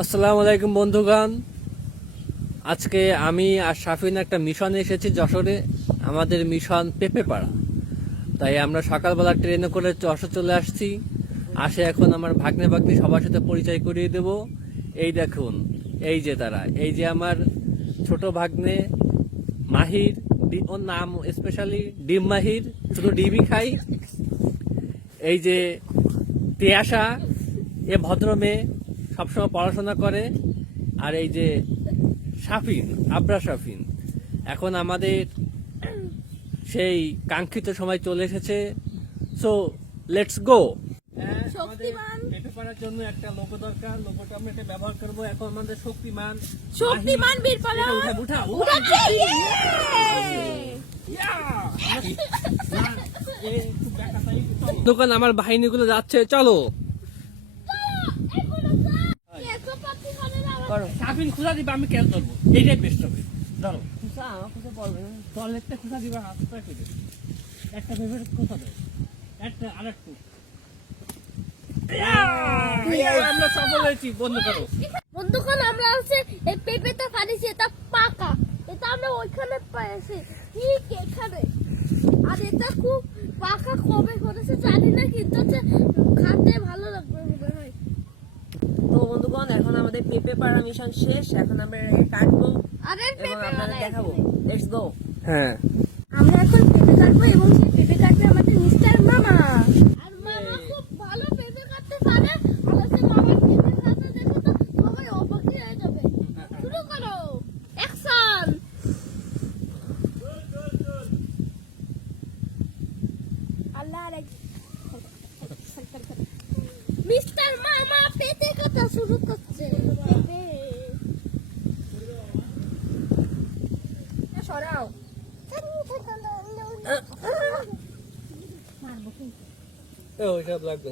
আসসালামু আলাইকুম বন্ধুগণ। আজকে আমি আর শাফিন একটা মিশনে এসেছি যশোরে। আমাদের মিশন পেঁপে পাড়া। তাই আমরা সকালবেলা ট্রেনে করে যশোর চলে আসছি। এখন আমার ভাগ্নে ভাগ্নি সবার সাথে পরিচয় করিয়ে দেব। এই দেখুন, এই যে তারা, এই যে আমার ছোট ভাগ্নে মাহির, ওর নাম স্পেশালি ডিম মাহির, শুধু ডিমই খাই। এই যে তিয়াশা, এ ভদ্র মেয়ে, সবসময় পড়াশোনা করে। আর এই যে শাফিন, আবরা শাফিন। এখন আমাদের সেই কাঙ্ক্ষিত সময় চলে এসেছে। So let's go. শক্তিমান পেঁপে পাড়ার জন্য একটা লোগো দরকার। লোগোটা আমরা এটা ব্যবহার করব। এখন আমাদের শক্তিমান বীরপাড়া উঠা উঠাচ্ছে দোকান আমার বাহিনীগুলো যাচ্ছে, চলো। শাফিন খুঁজা দিবা, আমি কেন ধরবো? এইটাই বেস্ট হবে। ধরো টয়লেটটা খুঁজা দিবা, হাতটা কেটে একটা ভেবে কোথা দেয়, একটা আরেকটু। আমরা সফল হয়েছি। বন্ধ করো। বন্ধুগণ, আমরা আছে এই পেঁপেটা ফাড়িছি, এটা পাকা। এটা আমরা ওইখানে পেয়েছি, ঠিক এখানে। আর এটা খুব পাকা, কবে করেছে জানি না, কিন্তু হচ্ছে খাতে ভালো লাগবে মনে হয়। তো বন্ধুগণ, এখন আমাদের পেঁপে পাড়া মিশন শেষ। এখন আমরা এটাকে কাটবো আরে এবং পেঁপে আপনাদের দেখাবো। Let's go. হ্যাঁ, আমরা এখন পেঁপে কাটবো এবং সেই পেঁপে কাটবে আমাদের মিস্টার মামা। আর মামা খুব ভালো পেঁপে কাটতে পারে। আর হচ্ছে মামার পেঁপে কাটতে দেখো তো সবাই অবাক হয়ে যাবে। শুরু করো, অ্যাকশন। আল্লাহ মিস্টার মামা পেঁপে কাটা শুরু করছে। সরাও। ওইসব লাগবে।